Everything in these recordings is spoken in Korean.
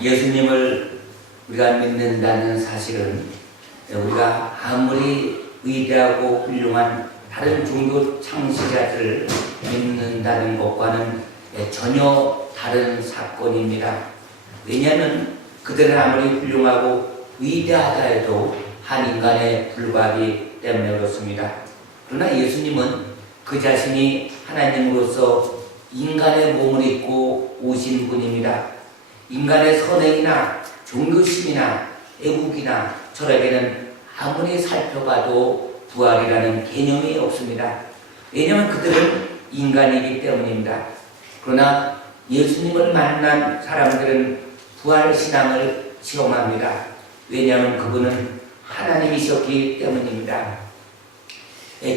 예수님을 우리가 믿는다는 사실은 우리가 아무리 위대하고 훌륭한 다른 종교 창시자들을 믿는다는 것과는 전혀 다른 사건입니다. 왜냐하면 그들은 아무리 훌륭하고 위대하다 해도 한 인간에 불과하기 때문에 그렇습니다. 그러나 예수님은 그 자신이 하나님으로서 인간의 몸을 입고 오신 분입니다. 인간의 선행이나 종교심이나 애국이나 철학에는 아무리 살펴봐도 부활이라는 개념이 없습니다. 왜냐하면 그들은 인간이기 때문입니다. 그러나 예수님을 만난 사람들은 부활신앙을 체험합니다. 왜냐하면 그분은 하나님이셨기 때문입니다.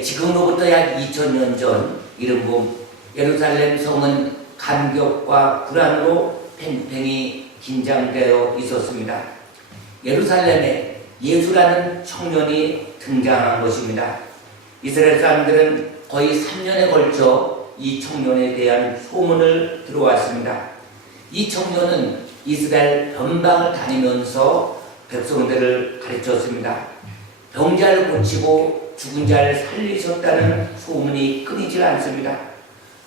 지금으로부터 약 2000년 전 이른봄 예루살렘 성은 감격과 불안으로 팽팽히 긴장되어 있었습니다. 예루살렘에 예수라는 청년이 등장한 것입니다. 이스라엘 사람들은 거의 3년에 걸쳐 이 청년에 대한 소문을 들어왔습니다. 이 청년은 이스라엘 변방을 다니면서 백성들을 가르쳤습니다. 병자를 고치고 죽은 자를 살리셨다는 소문이 끊이질 않습니다.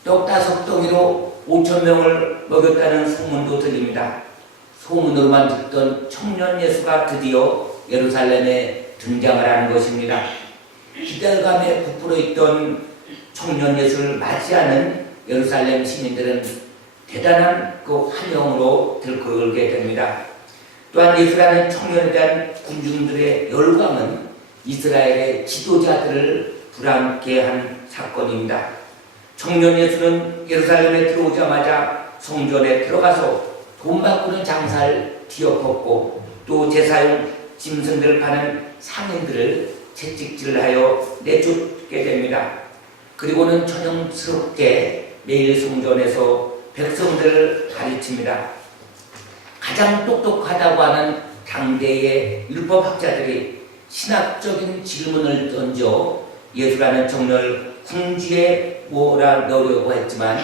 떡 5덩이로 5,000명을 먹였다는 소문도 들립니다. 소문으로만 듣던 청년 예수가 드디어 예루살렘에 등장을 하는 것입니다. 기대감에 부풀어 있던 청년 예수를 맞이하는 예루살렘 시민들은 대단한 그 환영으로 들끓게 됩니다. 또한 예수라는 청년에 대한 군중들의 열광은 이스라엘의 지도자들을 불안케 한 사건입니다. 청년 예수는 예루살렘에 들어오자마자 성전에 들어가서 돈 바꾸는 장사를 뒤엎었고 또 제사용 짐승들을 파는 상인들을 채찍질하여 내쫓게 됩니다. 그리고는 전형스럽게 매일 성전에서 백성들을 가르칩니다. 가장 똑똑하다고 하는 당대의 율법학자들이 신학적인 질문을 던져 예수라는 청년을 궁지에 몰아넣으려고 했지만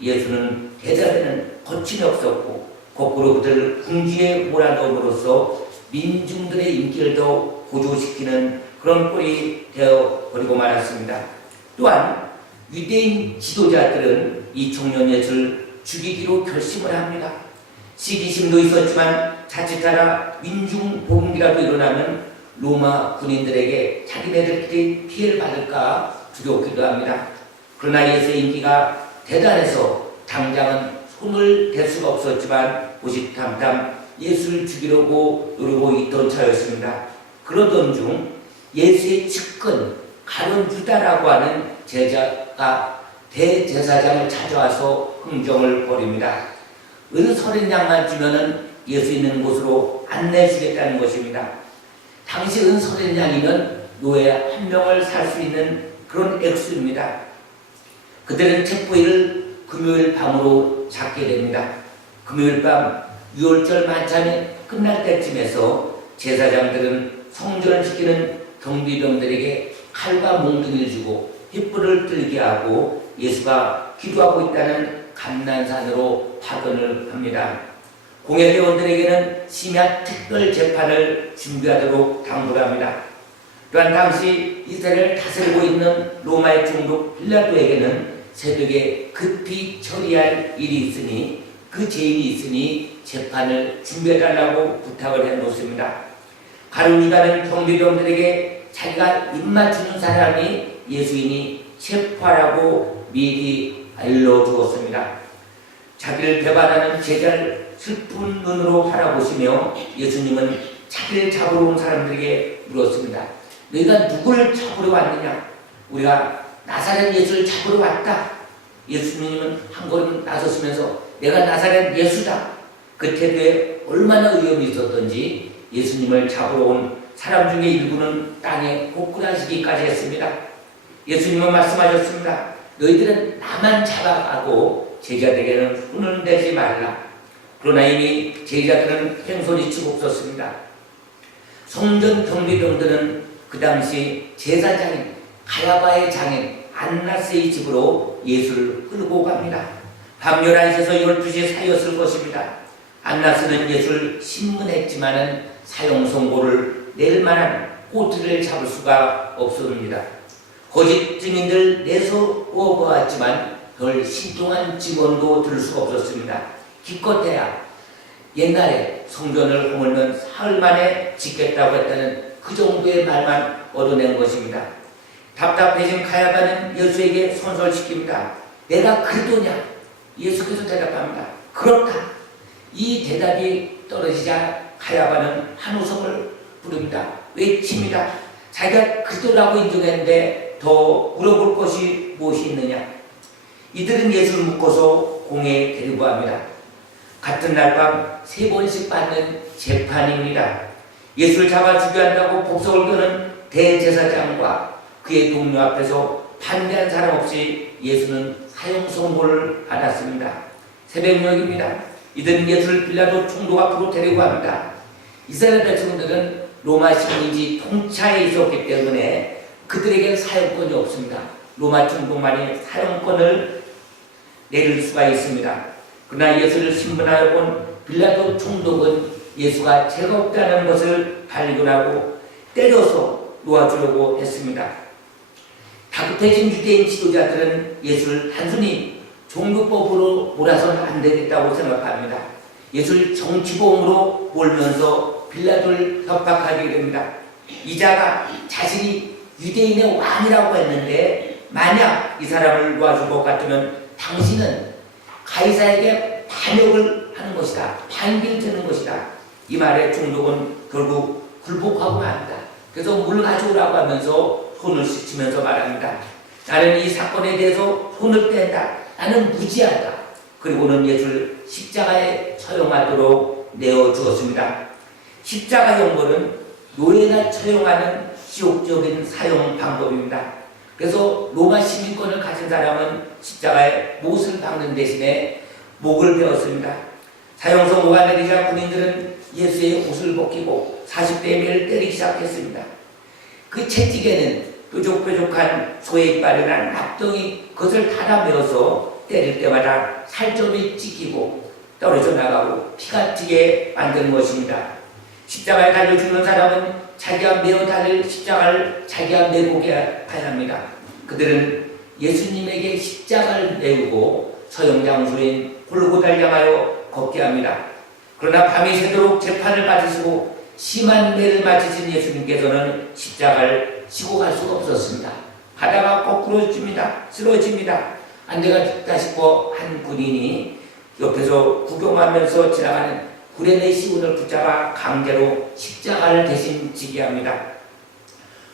예수는 대답에는 거침이 없었고 거꾸로 그들을 궁지에 몰아넣음으로써 민중들의 인기를 더 고조시키는 그런 꼴이 되어버리고 말았습니다. 또한 유대인 지도자들은 이 청년 예수를 죽이기로 결심을 합니다. 시기심도 있었지만 자칫하나 민중 봉기라도 일어나면 로마 군인들에게 자기네들끼리 피해를 받을까 두렵기도 합니다. 그러나 예수의 인기가 대단해서 당장은 손을 댈 수가 없었지만 호시탐탐 예수를 죽이려고 누르고 있던 차였습니다. 그러던 중 예수의 측근 가룟 유다라고 하는 제자가 대제사장을 찾아와서 흥정을 벌입니다. 은서른 양만 주면은 예수 있는 곳으로 안내해주겠다는 것입니다. 당시 은서른 양이면 노예 한 명을 살 수 있는 그런 액수입니다. 그들은 책부일을 금요일 밤으로 잡게 됩니다. 금요일 밤 유월절 만찬이 끝날 때쯤에서 제사장들은 성전을 지키는 경비병들에게 칼과 몽둥이를 주고 횃불을 들게 하고 예수가 기도하고 있다는 감난산으로 파견을 합니다. 공회회원들에게는 심야 특별 재판을 준비하도록 당부를 합니다. 또한 당시 이스라엘을 다스리고 있는 로마의 총독 빌라도에게는 새벽에 급히 처리할 일이 있으니 그 죄인이 있으니 재판을 준비해달라고 부탁을 해놓습니다. 가룟 유다는 경비병들에게 자기가 입맞추는 사람이 예수인이 체포하라고 미리 알려주었습니다. 자기를 배반하는 제자를 슬픈 눈으로 바라보시며 예수님은 자기를 잡으러 온 사람들에게 물었습니다. 너희가 누구를 잡으러 왔느냐? 우리가 나사렛 예수를 잡으러 왔다. 예수님은 한 걸음 나서시면서 내가 나사렛 예수다. 그 태도에 얼마나 위험이 있었던지 예수님을 잡으러 온 사람 중에 일부는 땅에 고꾸라지기까지 했습니다. 예수님은 말씀하셨습니다. 너희들은 나만 잡아가고 제자들에게는 손을 대지 말라. 그러나 이미 제자들은 횡소리치고 없었습니다. 성전 경비병들은 그 당시 제사장인 가야바의 장인 안나스의 집으로 예수를 끌고 갑니다. 밤 11시에서 12시 사이였을 것입니다. 안나스는 예수를 신문했지만은 사형 선고를 낼 만한 꼬투리를 잡을 수가 없었습니다. 거짓 증인들 내세워 보았지만 별 신통한 증언도 들을 수가 없었습니다. 기껏해야 옛날에 성전을 허물면 사흘 만에 짓겠다고 했다는 그 정도의 말만 얻어낸 것입니다. 답답해진 가야바는 예수에게 손설시킵니다. 내가 그리도냐? 예수께서 대답합니다. 그렇다. 이 대답이 떨어지자 가야바는 한 우성을 부릅니다. 외칩니다. 자기가 그리도라고 인정했는데 더 물어볼 것이 무엇이 있느냐? 이들은 예수를 묶어서 공회에 데리고 갑니다. 같은 날 밤 3번씩 받는 재판입니다. 예수를 잡아 죽여야 한다고 복석을 거는 대제사장과 그의 동료 앞에서 반대한 사람 없이 예수는 사형 선고를 받았습니다. 새벽녘입니다. 이들은 예수를 빌라도 총독 앞으로 데리고 갑니다. 이스라엘 백성들은 로마 식민지 통치하에 있었기 때문에 그들에게 사형권이 없습니다. 로마 총독만이 사형권을 내릴 수가 있습니다. 그러나 예수를 신문하여 본 빌라도 총독은 예수가 죄가 없다는 것을 발견하고 때려서 놓아주려고 했습니다. 다급해진 유대인 지도자들은 예수를 단순히 종교법으로 몰아서는 안 되겠다고 생각합니다. 예수를 정치범으로 몰면서 빌라도를 협박하게 됩니다. 이자가 자신이 유대인의 왕이라고 했는데 만약 이 사람을 놓아줄 것 같으면 당신은 가이사에게 반역을 하는 것이다. 반기를 드는 것이다. 이 말에 총독은 결국 굴복하고 맙니다. 그래서 물 가져오라고 하면서 손을 씻으면서 말합니다. 나는 이 사건에 대해서 손을 뗀다. 나는 무지하다. 그리고는 예수를 십자가에 처형하도록 내어주었습니다. 십자가 형벌은 노예가 처형하는 지옥적인 사형 방법입니다. 그래서 로마 시민권을 가진 사람은 십자가에 못을 박는 대신에 목을 베었습니다. 사형 선고가 내리자 군인들은 예수의 옷을 벗기고 40대의 매를 때리기 시작했습니다. 그 채찍에는 뾰족뾰족한 소의 이빨이나 납덩이 그것을 닫아매어서 때릴 때마다 살점이 찢기고 떨어져 나가고 피가 튀게 만드는 것입니다. 십자가에 달려 죽는 사람은 자기가 메어 달릴 십자가를 자기가 메고 가야 합니다. 그들은 예수님에게 십자가를 메우고 처형장소인 골고다를 향하여 걷게 합니다. 그러나 밤이 새도록 재판을 받으시고 심한 매를 맞으신 예수님께서는 십자가를 지고 갈 수가 없었습니다. 가다가 거꾸로 쓰러집니다. 안 되겠다 싶어 한 군인이 옆에서 구경하면서 지나가는 구레네 시온을 붙잡아 강제로 십자가를 대신 지게 합니다.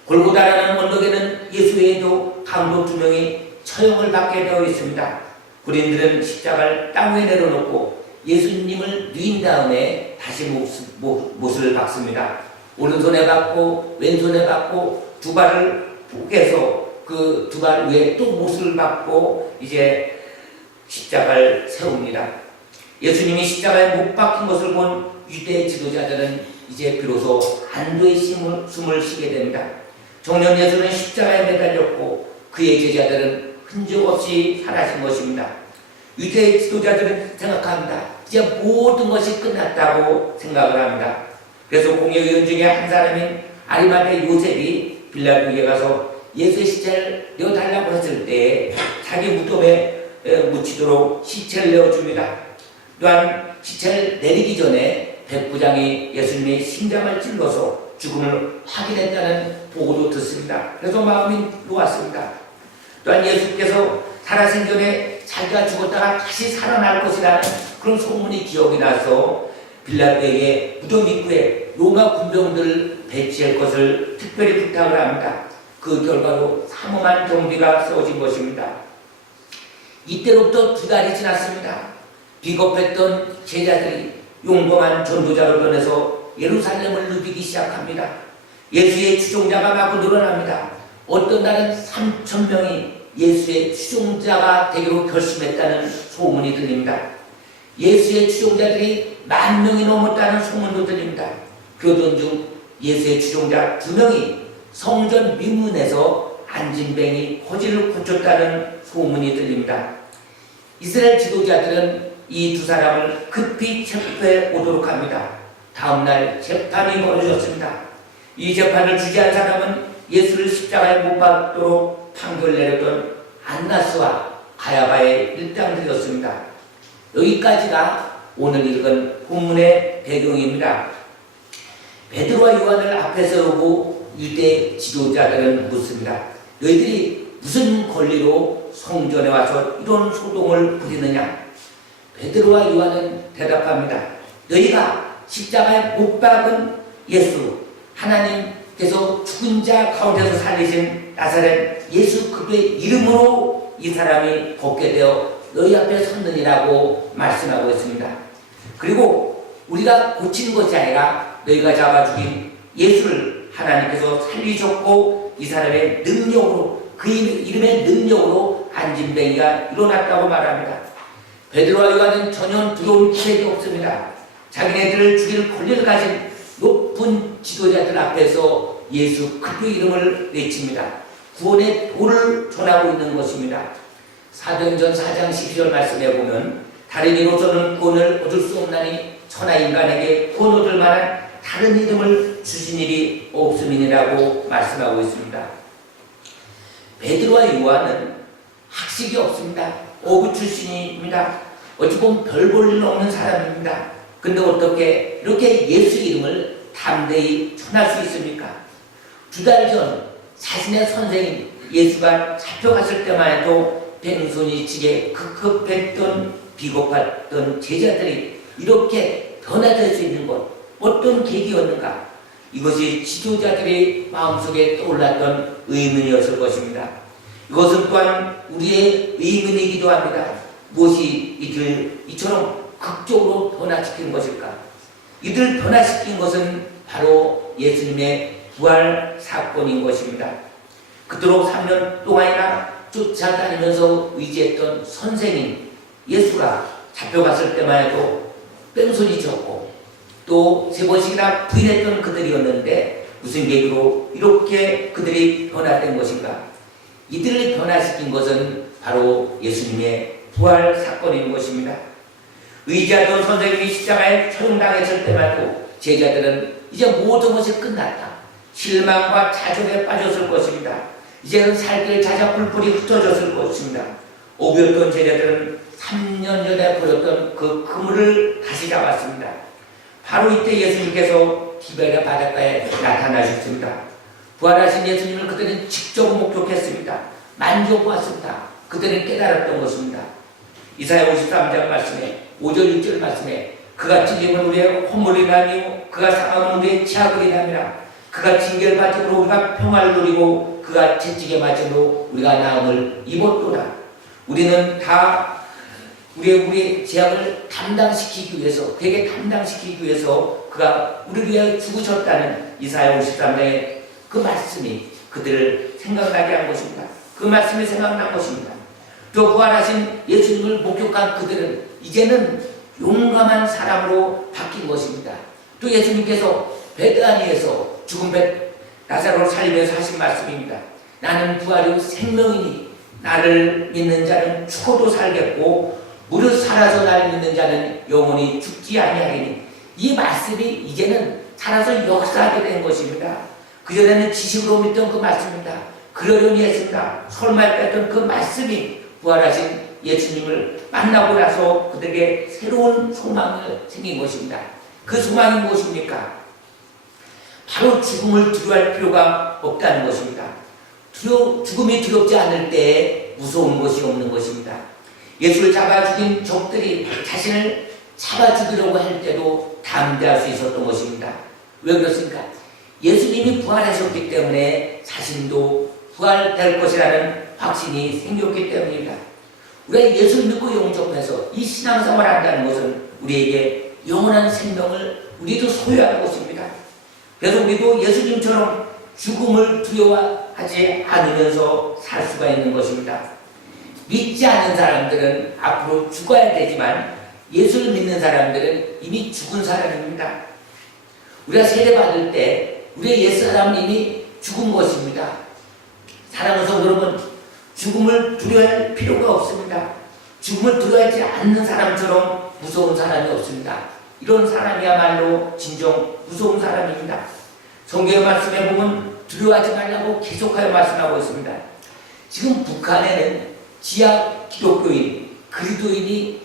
골고다라는 언덕에는 예수 외에도 강도 2명이 처형을 받게 되어 있습니다. 군인들은 십자가를 땅 위에 내려놓고 예수님을 누인 다음에 다시 못을 박습니다. 오른손에 박고 왼손에 박고 두 발을 포개서 그 두 발 위에 또 못을 박고 이제 십자가를 세웁니다. 예수님이 십자가에 못 박힌 것을 본 유대 지도자들은 이제 비로소 안도의 숨을 쉬게 됩니다. 청년 예수는 십자가에 매달렸고 그의 제자들은 흔적 없이 사라진 것입니다. 유대 지도자들은 생각합니다. 이제 모든 것이 끝났다고 생각을 합니다. 그래서 공회의원 중에 한 사람인 아리마대 요셉이 빌라도에게 가서 예수의 시체를 내어달라고 했을 때 자기 무덤에 묻히도록 시체를 내어줍니다. 또한 시체를 내리기 전에 백부장이 예수님의 심장을 찔러서 죽음을 확인했다는 보고도 듣습니다. 그래서 마음이 놓았습니다. 또한 예수께서 살아생전에 자기가 죽었다가 다시 살아날 것이라는 그런 소문이 기억이 나서 빌라도에게 무덤 입구에 로마 군병들을 배치할 것을 특별히 부탁을 합니다. 그 결과로 삼엄한 경비가 세워진 것입니다. 이때로부터 2달이 지났습니다. 비겁했던 제자들이 용범한 전도자를 보내서 예루살렘을 누비기 시작합니다. 예수의 추종자가 마구 늘어납니다. 어떤 날은 3,000명이 예수의 추종자가 되기로 결심했다는 소문이 들립니다. 예수의 추종자들이 10,000명이 넘었다는 소문도 들립니다. 그러던 중 예수의 추종자 2명이 성전 미문에서 안진뱅이 허리를 고쳤다는 소문이 들립니다. 이스라엘 지도자들은 이 두 사람을 급히 체포해 오도록 합니다. 다음날 재판이 벌어졌습니다. 이 재판을 주재한 사람은 예수를 십자가에 못 박도록 판결을 내렸던 안나스와 가야바의 일당들이었습니다. 여기까지가 오늘 읽은 본문의 배경입니다. 베드로와 요한을 앞에 세우고 유대 지도자들은 묻습니다. 너희들이 무슨 권리로 성전에 와서 이런 소동을 부리느냐? 베드로와 요한은 대답합니다. 너희가 십자가에 못 박은 예수, 하나님께서 죽은 자 가운데서 살리신 나사렛 예수 그의 이름으로 이 사람이 걷게 되어 너희 앞에 섰느니라고 말씀하고 있습니다. 그리고 우리가 고친 것이 아니라 너희가 잡아 죽인 예수를 하나님께서 살리셨고 이 사람의 능력으로, 그 이름의 능력으로 안진뱅이가 일어났다고 말합니다. 베드로와 요한은 전혀 두려울 기색이 없습니다. 자기네들을 죽일 권리를 가진 높은 지도자들 앞에서 예수 그리스도의 이름을 외칩니다. 구원의 도를 전하고 있는 것입니다. 사도행전 4장 12절 말씀에 보면 다른 이로서는 구원을 얻을 수 없나니 천하 인간에게 구원 얻을 만한 다른 이름을 주신 일이 없음이니라고 말씀하고 있습니다. 베드로와 요한은 학식이 없습니다. 어부 출신입니다. 어찌 보면 별 볼 일 없는 사람입니다. 근데 어떻게 이렇게 예수 이름을 담대히 전할 수 있습니까? 2달 전 자신의 선생님 예수가 잡혀갔을 때만 해도 뺑소니 치게 급급했던 비겁했던 제자들이 이렇게 변화될 수 있는 것, 어떤 계기였는가? 이것이 지도자들의 마음속에 떠올랐던 의문이었을 것입니다. 이것은 또한 우리의 의문이기도 합니다. 무엇이 이처럼 극적으로 변화시킨 것일까? 이들을 변화시킨 것은 바로 예수님의 부활 사건인 것입니다. 그토록 3년 동안이나 쫓아다니면서 의지했던 선생님 예수가 잡혀갔을 때만 해도 뺑소니 쳤고 또 3번씩이나 부인했던 그들이었는데 무슨 계기로 이렇게 그들이 변화된 것인가? 이들을 변화시킨 것은 바로 예수님의 부활 사건인 것입니다. 의지하던 선생님이 십자가에 처형당했을 때만 해도 제자들은 이제 모든 것이 끝났다. 실망과 좌절에 빠졌을 것입니다. 이제는 살 길 자자 뿔뿔이 흩어졌을 것입니다. 오비였던 제자들은 3년 전에 버렸던 그 그물을 다시 잡았습니다. 바로 이때 예수님께서 디베랴 바닷가에 나타나셨습니다. 부활하신 예수님을 그들은 직접 목격했습니다. 만져보았습니다. 그들은 깨달았던 것입니다. 이사야 53장 말씀에 5절 6절 말씀에 그가 찔림은 우리의 허물이라니요 그가 상함은 우리의 치아그리라니라. 그가 징계받음으로 우리가 평화를 누리고 그가 채찍에 맞음으로 우리가 나음을 입었도다. 우리는 다 우리의 죄악을 담당시키기 위해서, 그에게 담당시키기 위해서 그가 우리를 위해 죽으셨다는 이사야 53장의 그 말씀이 그들을 생각나게 한 것입니다. 그 말씀이 생각난 것입니다. 또 부활하신 예수님을 목격한 그들은 이제는 용감한 사람으로 바뀐 것입니다. 또 예수님께서 베드아니에서 죽은 나사로를 살리면서 하신 말씀입니다. 나는 부활이요 생명이니 나를 믿는 자는 죽어도 살겠고 무릇 살아서 나를 믿는 자는 영원히 죽지 아니하리니. 이 말씀이 이제는 살아서 역사하게 된 것입니다. 그전에는 지식으로 믿던 그 말씀입니다. 그러려니 했습니다. 설마했던 그 말씀이 부활하신 예수님을 만나고 나서 그들에게 새로운 소망이 생긴 것입니다. 그 소망이 무엇입니까? 바로 죽음을 두려워할 필요가 없다는 것입니다. 죽음이 두렵지 않을 때 무서운 것이 없는 것입니다. 예수를 잡아 죽인 적들이 자신을 잡아 죽이려고 할 때도 담대할 수 있었던 것입니다. 왜 그렇습니까? 예수님이 부활하셨기 때문에 자신도 부활될 것이라는 확신이 생겼기 때문입니다. 우리가 예수를 믿고 영접해서 이 신앙생활을 한다는 것은 우리에게 영원한 생명을 우리도 소유하는 것입니다. 그래서 우리도 예수님처럼 죽음을 두려워하지 않으면서 살 수가 있는 것입니다. 믿지 않는 사람들은 앞으로 죽어야 되지만 예수를 믿는 사람들은 이미 죽은 사람입니다. 우리가 세례받을 때 우리의 옛사람은 이미 죽은 것입니다. 사랑하는 성도 여러분, 죽음을 두려워할 필요가 없습니다. 죽음을 두려워하지 않는 사람처럼 무서운 사람이 없습니다. 이런 사람이야말로 진정 무서운 사람입니다. 성경의 말씀에 보면 두려워하지 말라고 계속하여 말씀하고 있습니다. 지금 북한에는 지하 기독교인, 그리스도인이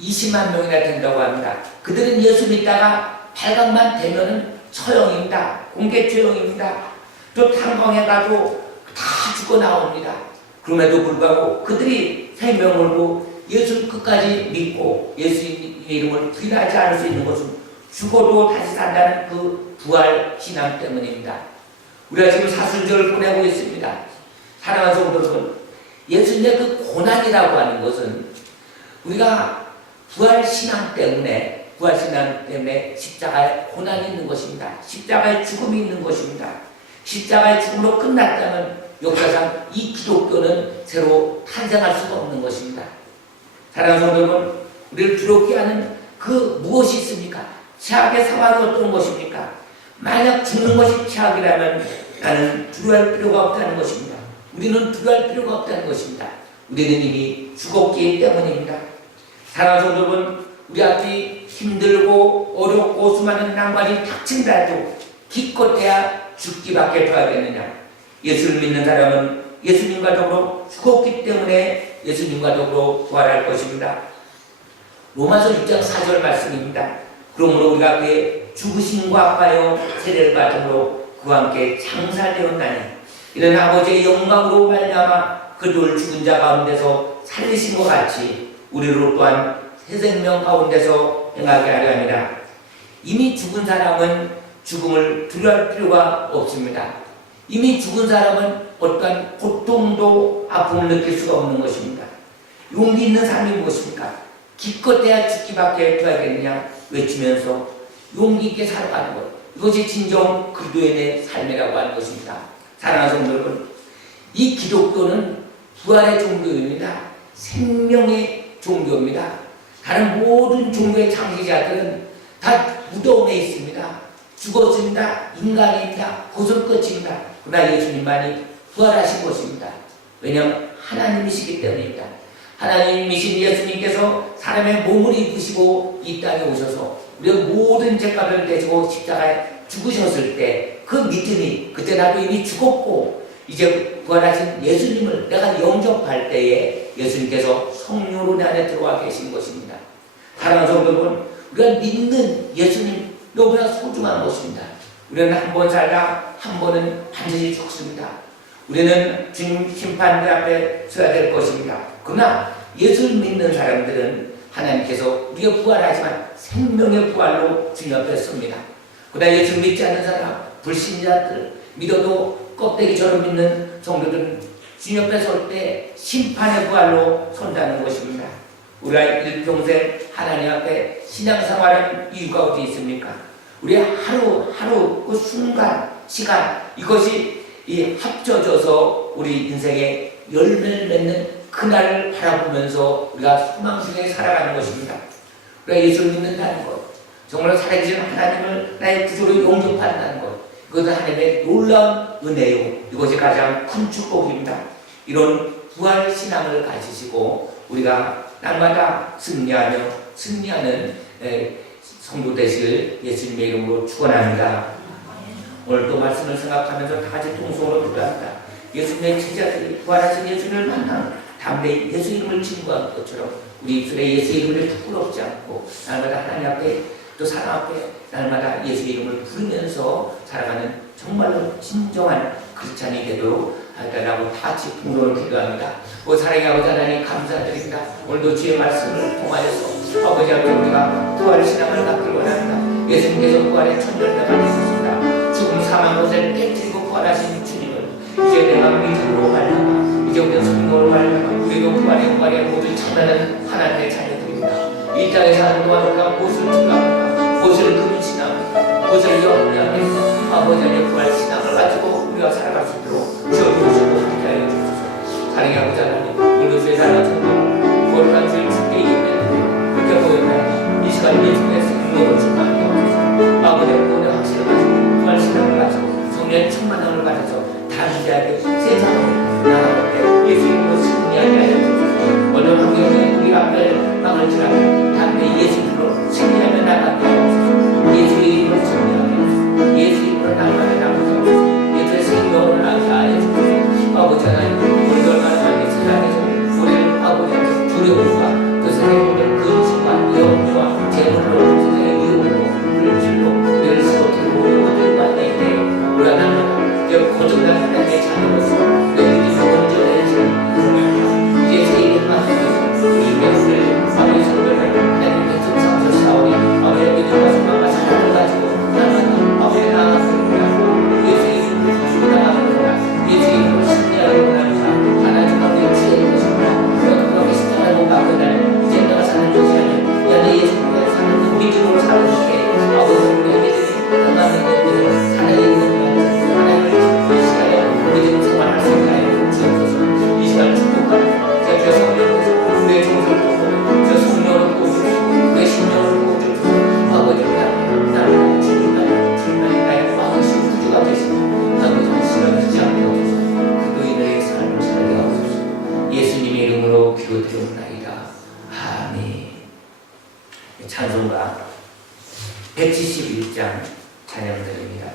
20만 명이나 된다고 합니다. 그들은 예수 믿다가 발각만 되면은 처형입니다. 공개 처형입니다. 또 탄광에 가도 다 죽어 나옵니다. 그럼에도 불구하고 그들이 생명을 걸고 예수를 끝까지 믿고 예수의 이름을 부인하지 않을 수 있는 것은 죽어도 다시 산다는 그 부활 신앙 때문입니다. 우리가 지금 사순절을 보내고 있습니다. 사랑하는 성도 여러분, 예수님의 그 고난이라고 하는 것은 우리가 부활 신앙 때문에 십자가에 고난이 있는 것입니다. 십자가에 죽음이 있는 것입니다. 십자가의 죽음으로 끝났다면 역사상 이 기독교는 새로 탄생할 수가 없는 것입니다. 사랑하는 성도 여러분, 우리를 두렵게 하는 그 무엇이 있습니까? 최악의 상황이 어떤 것입니까? 만약 죽는 것이 최악이라면 나는 두려워할 필요가 없다는 것입니다. 우리는 두려워할 필요가 없다는 것입니다. 우리는 이미 죽었기 때문입니다. 사랑하는 성도 여러분, 우리 앞이 힘들고 어렵고 수많은 난관이 닥친다 해도 기껏해야 죽기밖에 더 하겠느냐. 예수를 믿는 사람은 예수님과 더불어 죽었기 때문에 예수님과 더불어 부활할 것입니다. 로마서 6장 4절 말씀입니다. 그러므로 우리가 그의 죽으심과 합하여 세례를 받음으로 그와 함께 장사되었나니 이는 아버지의 영광으로 말미암아 그를 죽은 자 가운데서 살리신 것 같이 우리로 또한 새 생명 가운데서 행하게 하려 합니다. 이미 죽은 사람은 죽음을 두려워할 필요가 없습니다. 이미 죽은 사람은 어떠한 고통도 아픔을 느낄 수가 없는 것입니다. 용기 있는 삶이 무엇입니까? 기껏해야 죽기밖에 해야겠느냐 외치면서 용기 있게 살아가는 것, 이것이 진정 그리스도인의 삶이라고 하는 것입니다. 사랑하는 성도 여러분, 이 기독교는 부활의 종교입니다. 생명의 종교입니다. 다른 모든 종교의 창시자들은 다 무덤에 있습니다. 죽었습니다. 인간입니다. 거기서 끝입니다. 그러나 예수님만이 부활하신 것입니다. 왜냐하면 하나님이시기 때문입니다. 하나님이신 예수님께서 사람의 몸을 입으시고 이 땅에 오셔서 우리의 모든 죄값을 대시고 십자가에 죽으셨을 때 그 믿음이, 그때 나도 이미 죽었고 이제 부활하신 예수님을 내가 영접할 때에 예수님께서 성령으로 내 안에 들어와 계신 것입니다. 사랑하는 성도 여러분, 우리가 믿는 예수님 너무나 소중한 것입니다. 우리는 한 번 살다 한 번은 반드시 죽습니다. 우리는 주님 심판대 앞에 서야 될 것입니다. 그러나 예수를 믿는 사람들은 하나님께서 우리가 부활하지만 생명의 부활로 주님 앞에 섭니다. 그러나 예수 믿지 않는 사람, 불신자들, 믿어도 껍데기처럼 믿는 성도들은 주님 옆에 설 때 심판의 부활로 선다는 것입니다. 우리가 일평생 하나님 앞에 신앙생활하는 이유가 어디 있습니까? 우리의 하루 그 순간, 시간, 이것이 합쳐져서 우리 인생의 열매를 맺는 그날을 바라보면서 우리가 소망 속에 살아가는 것입니다. 우리가 예수를 믿는다는 것, 정말 살아계신 하나님을 나의 구주로 용접한다는 것, 그것은 하나님의 놀라운 은혜요. 이것이 가장 큰 축복입니다. 이런 부활 신앙을 가지시고 우리가 날마다 승리하는 성도 되시길 예수님의 이름으로 축원합니다. 오늘도 말씀을 생각하면서 다 같이 통성으로 기도합니다. 예수님의 제자들이 부활하신 예수님을 만나 담대히 예수 이름을 증거한 것처럼 우리 입술에 예수 이름을 부끄럽지 않고 날마다 하나님 앞에 또 사람 앞에 날마다 예수 이름을 부르면서 살아가는 정말로 진정한 크리스찬이 되도록 하다라고 다 같이 통성으로 기도합니다. 사랑의 아버지 하나님 감사드립니다. 오늘도 주의 말씀을 통하여서 아버지 앞에 우리가 부활 신앙을 갖기를 원합니다. 예수님께서 부활의 천년대가 되셨습니다. 죽음 사망 것을 깨뜨리고 부활하신 주님을 이제 내가 믿음으로 말하마, 이제 우리는 성령으로 말하마, 우리도 부활의 모두 참나는 하나님의 자녀들입니다. 이 땅에 사는 동안 우리가 무엇을 추구합니까? 무엇을 금신합니까? 무엇을 영리합니까? 아버지 하나님의 부활 신앙을 가지고 우리가 살아갈 수 있도록 지어주시고 함께 하여 주옵소서. 사랑의 아버지 하나님, 오늘도 주의 사랑을 전하고 부활한 주의 주께 이기는 그렇게 보였나니 이 시간 예수의 생명으로 충만하게 하옵소서. 아버지 하나님의 확신을 가지고 부활 신앙을 가지고 성령의 충만함을 가져서 담대하게 세상을 나아가게 예수 이름으로 승리하게 하여 주옵소서. 어느 환경에 우리 앞에 막을지라도 찬송가 171장 찬양드립니다.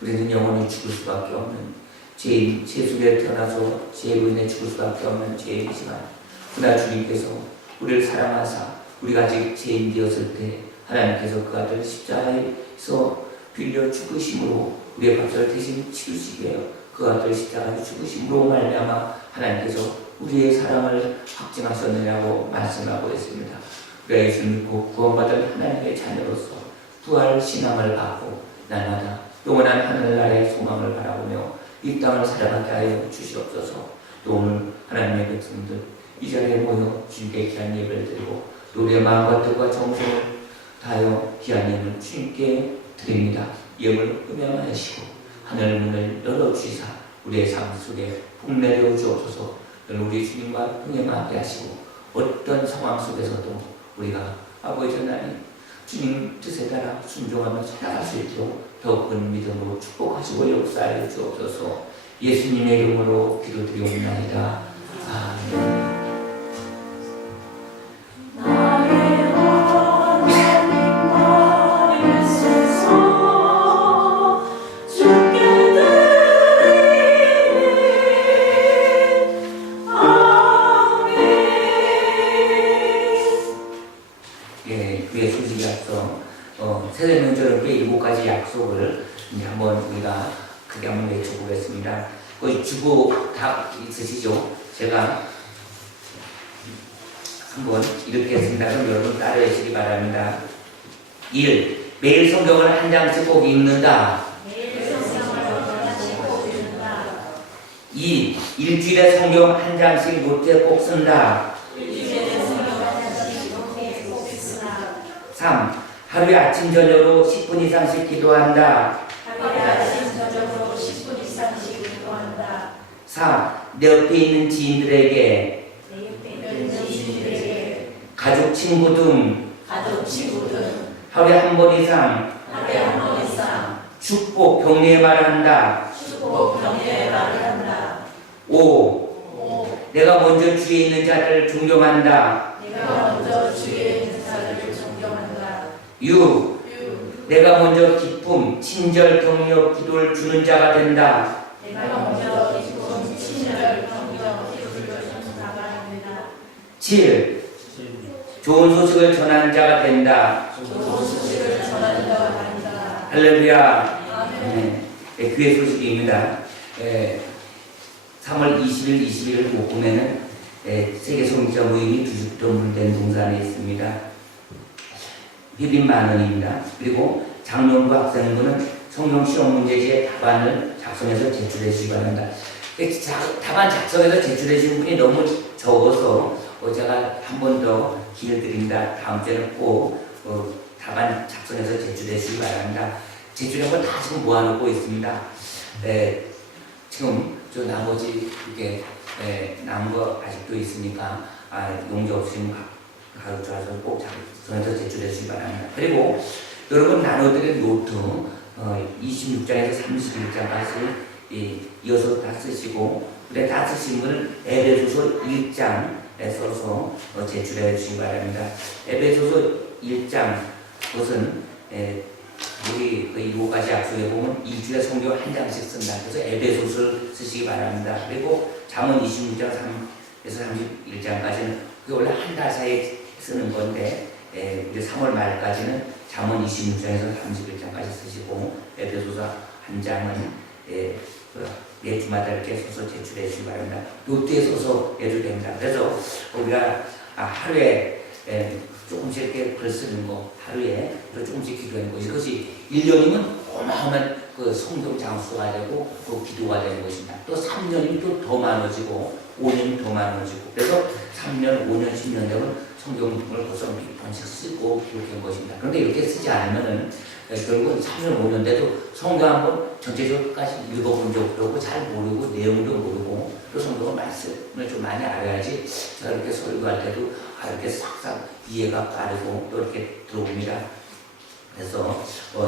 우리는 영원히 죽을 수밖에 없는 죄인, 세속에 태어나서 죄로 인해 죽을 수밖에 없는 죄인이지만 그러나 주님께서 우리를 사랑하사 우리가 아직 죄인 되었을 때 하나님께서 그 아들 십자가에서 빌려 죽으심으로 우리의 값을 대신 치르시게 하여 그 아들 십자가에 죽으심으로 말미암아 하나님께서 우리의 사랑을 확증하셨느냐고 말씀하고 있습니다. 우리가 예수 믿고 구원받은 하나님의 자녀로서 부활 신앙을 받고 날마다 영원한 하늘나라의 소망을 바라보며 이 땅을 살아가게 하여 주시옵소서. 또 오늘 하나님의 백성들 이 자리에 모여 주님께 귀한 예배를 드리고 또 우리의 마음과 뜻과 정성을 다하여 귀한 예물 주님께 드립니다. 예물 음양하시고 하늘 문을 열어주시사 우리의 삶 속에 복 내려 주옵소서. 우리 주님과 동행하게 하시고 어떤 상황 속에서도 우리가 아버지 하나님 주님 뜻에 따라 순종하며 살아갈 수 있도록 더 큰 믿음으로 축복하시고 역사하여 주옵소서. 예수님의 이름으로 기도드리옵나이다. 아멘. 세대 명절은 7가지 약속을 이제 한번 우리가 크게 한번 외쳐보겠습니다. 거기 주보 다 있으시죠? 제가 한번 읽겠습니다. 그럼 여러분 따라해 주시기 바랍니다. 1. 매일 성경을 한 장씩 꼭 읽는다. 2. 일주일에 성경 한 장씩 노트에 꼭 쓴다. 3. 하루에 아침 저녁으로 10분 이상씩 기도한다. 4. 내 옆에 있는 지인들에게 가족 친구 등 하루에 한 번 이상 축복 격려의 말을 한다. 5. 내가 먼저 주위에 있는 자들을 존경한다. 6. 내가 먼저 기쁨, 친절, 격려, 기도를 주는 자가 된다. 7. 좋은 소식을 전하는 자가 된다. 할렐루야. 네, 교회 소식입니다. 3월 20일, 21일 못 보면은 세계 성직자 모임이 2주부터 문된 동산에 있습니다. 회비 10,000원입니다. 그리고 장년부 학생부는 성경 시험 문제지의 답안을 작성해서 제출해 주시기 바랍니다. 답안 작성해서 제출해 주신 분이 너무 적어서 제가 한 번 더 기회를 드립니다. 다음 주에는 꼭 답안 작성해서 제출해 주시기 바랍니다. 제출한 걸 다 지금 모아놓고 있습니다. 지금 저 나머지 이렇게 남은 거 아직도 있으니까 용기 없으면 가르쳐서 꼭 작성해서 제출해 주시기 바랍니다. 그리고 여러분 나눠드린 노트 26장에서 31장까지 이어서 다 쓰시고, 그래 다 쓰신 분은 에베소서 1장에 써서 제출해 주시기 바랍니다. 에베소서 1장 그것은 우리 그 7가지 약속에 보면 일주일에 성경 한 장씩 쓴다. 그래서 에베소서를 쓰시기 바랍니다. 그리고 잠언 26장 3에서 31장까지는 그게 원래 한 달 사이에 쓰는 건데 이제 3월 말까지는 잠언 26장에서 31장까지 쓰시고, 에베소서 한 장은 매 주마다 이렇게 써서 제출해 주시기 바랍니다. 노트에 써서 해도 됩니다. 그래서 우리가 하루에 조금씩 이렇게 글 쓰는 거, 하루에 또 조금씩 기도하는 거, 이것이 1년이면 어마어마한 그 성경 장수가 되고 또 기도가 되는 것입니다. 또 3년이면 또 더 많아지고 5년이 더 많아지고, 그래서 3년, 5년, 10년 되면 성경을 벌써 몇 번씩 쓰고 기록한 것입니다. 그런데 이렇게 쓰지 않으면은 결국은 3년, 5년 돼도 성경 한번 전체적으로까지 읽어본 적도 없고 잘 모르고 내용도 모르고, 또 성경 말씀을 좀 많이 알아야지 제가 이렇게 설교할 때도 이렇게 싹싹 이해가 빠르고 또 이렇게 들어옵니다. 그래서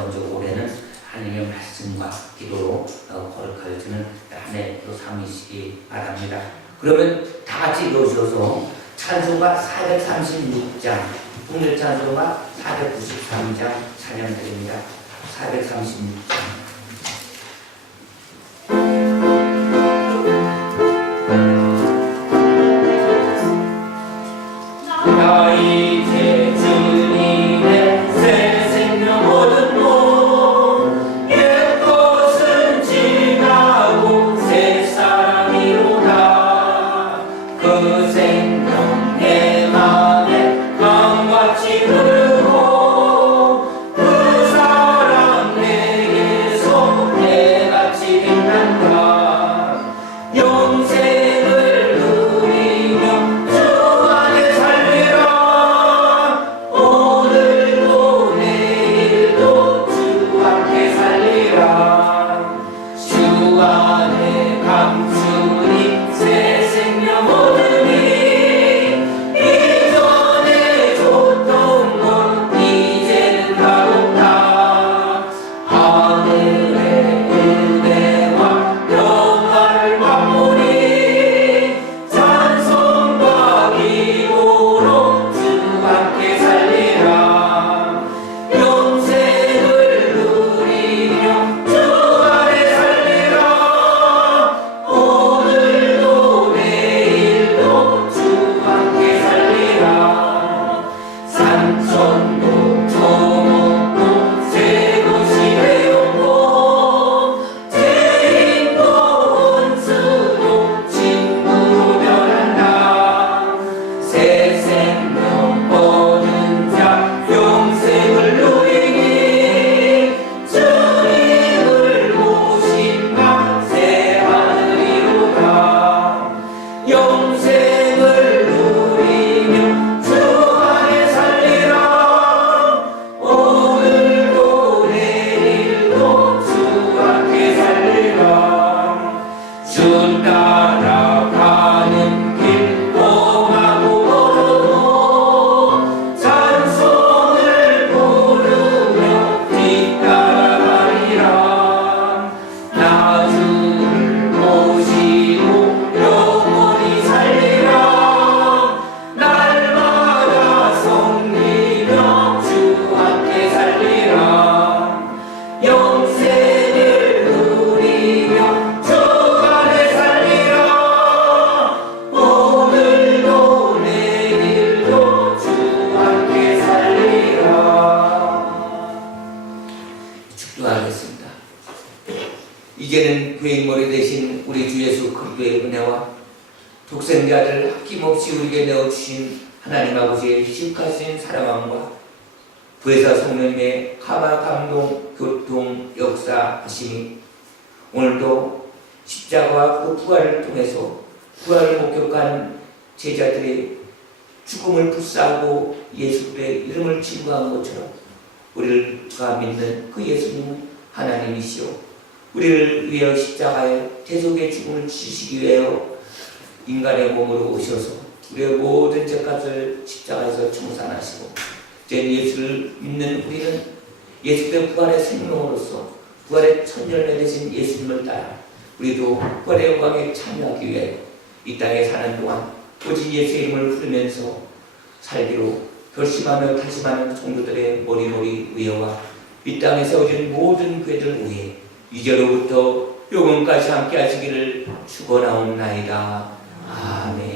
이제 올해는 하나님의 말씀과 기도로 거룩하여지는 한 해로 삼으시기 바랍니다. 그러면 다 같이 읽어주셔서 찬송가 436장, 통일 찬송가 493장 찬양드립니다. 436장. 그 사랑 내게 되신 우리 주 예수 그리스도의 은혜와 독생자를 아낌없이 우리에게 내어주신 하나님 아버지의 시크하신 사랑함과 부회사 성령님의 감화 감동 교통 역사하심이 오늘도 십자가와 그 부활을 통해서 부활을 목격한 제자들의 죽음을 불사하고 예수의 이름을 증거한 것처럼 우리가 믿는 그 예수님은 하나님이시오, 우리를 위하여 십자가에 대속의 죽음을 지시기 위하여 인간의 몸으로 오셔서 우리의 모든 죄값을 십자가에서 청산하시고 이제 예수를 믿는 우리는 예수의 부활의 생명으로서 부활의 첫 열매 되신 예수님을 따라 우리도 부활의 영광에 참여하기 위해 이 땅에 사는 동안 오직 예수의 이름을 부르면서 살기로 결심하며 다짐하는 성도들의 머리머리 위에와 이 땅에 세워진 모든 교회들 위에 이제로부터 영원까지 함께 하시기를 축원하옵나이다. 아멘.